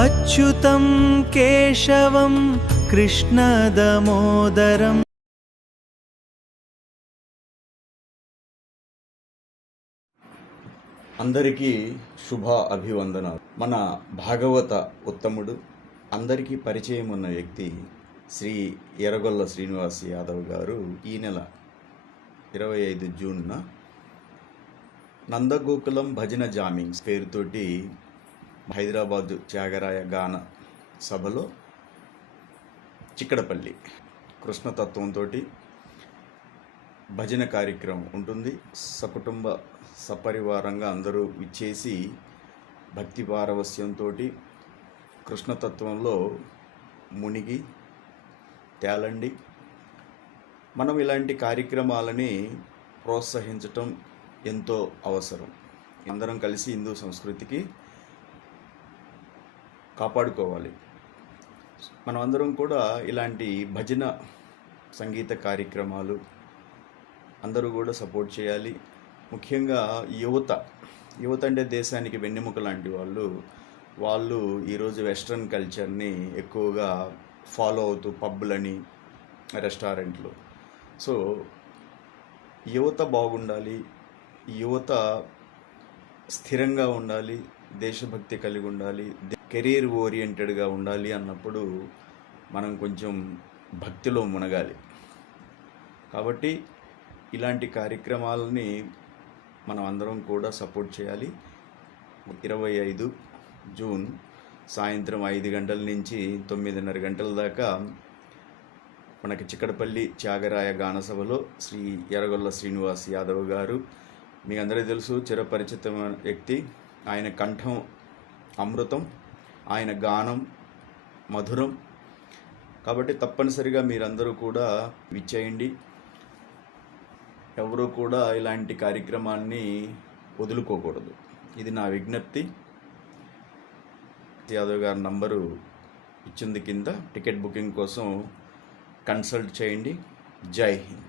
అచ్యుతం కేశవం కృష్ణదమోదరం. అందరికీ శుభ అభివందనాలు. మన భాగవత ఉత్తముడు, అందరికీ పరిచయం ఉన్న వ్యక్తి శ్రీ ఎర్రగొల్ల శ్రీనివాస్ యాదవ్ గారు ఈ నెల 25 జూన్న నందగోకులం భజన జామింగ్స్ పేరుతోటి హైదరాబాదు త్యాగరాయ గాన సభలో చిక్కడపల్లి కృష్ణతత్వంతో భజన కార్యక్రమం ఉంటుంది. సకుటుంబ సపరివారంగా అందరూ విచ్చేసి భక్తి పారవస్యంతో కృష్ణతత్వంలో మునిగి తేలండి. మనం ఇలాంటి కార్యక్రమాలని ప్రోత్సహించటం ఎంతో అవసరం. అందరం కలిసి హిందూ సంస్కృతికి కాపాడుకోవాలి. మనమందరం కూడా ఇలాంటి భజన సంగీత కార్యక్రమాలు అందరూ కూడా సపోర్ట్ చేయాలి. ముఖ్యంగా యువత అంటే దేశానికి వెన్నెముక లాంటి వాళ్ళు ఈరోజు వెస్ట్రన్ కల్చర్ని ఎక్కువగా ఫాలో అవుతూ పబ్బులని, రెస్టారెంట్లు. సో యువత బాగుండాలి, యువత స్థిరంగా ఉండాలి, దేశభక్తి కలిగి ఉండాలి, కెరీర్ ఓరియంటెడ్గా ఉండాలి అన్నప్పుడు మనం కొంచెం భక్తిలో మునగాలి. కాబట్టి ఇలాంటి కార్యక్రమాలని మనం అందరం కూడా సపోర్ట్ చేయాలి. 25 జూన్ సాయంత్రం 5 గంటల నుంచి 9:30 గంటల దాకా మనకి చిక్కడపల్లి త్యాగరాయ గానసభలో శ్రీ ఎర్రగొల్ల శ్రీనివాస్ యాదవ్ గారు, మీ అందరికీ తెలుసు, చిరపరిచితమైన వ్యక్తి. ఆయన కంఠం అమృతం, ఆయన గానం మధురం. కాబట్టి తప్పనిసరిగా మీరందరూ కూడా విచ్చేయండి. ఎవరూ కూడా ఇలాంటి కార్యక్రమాన్ని వదులుకోకూడదు. ఇది నా విజ్ఞప్తి. యాదవ్ గారి నంబరు ఇచ్చింది కింద. టికెట్ బుకింగ్ కోసం కన్సల్ట్ చేయండి. జై హింద్.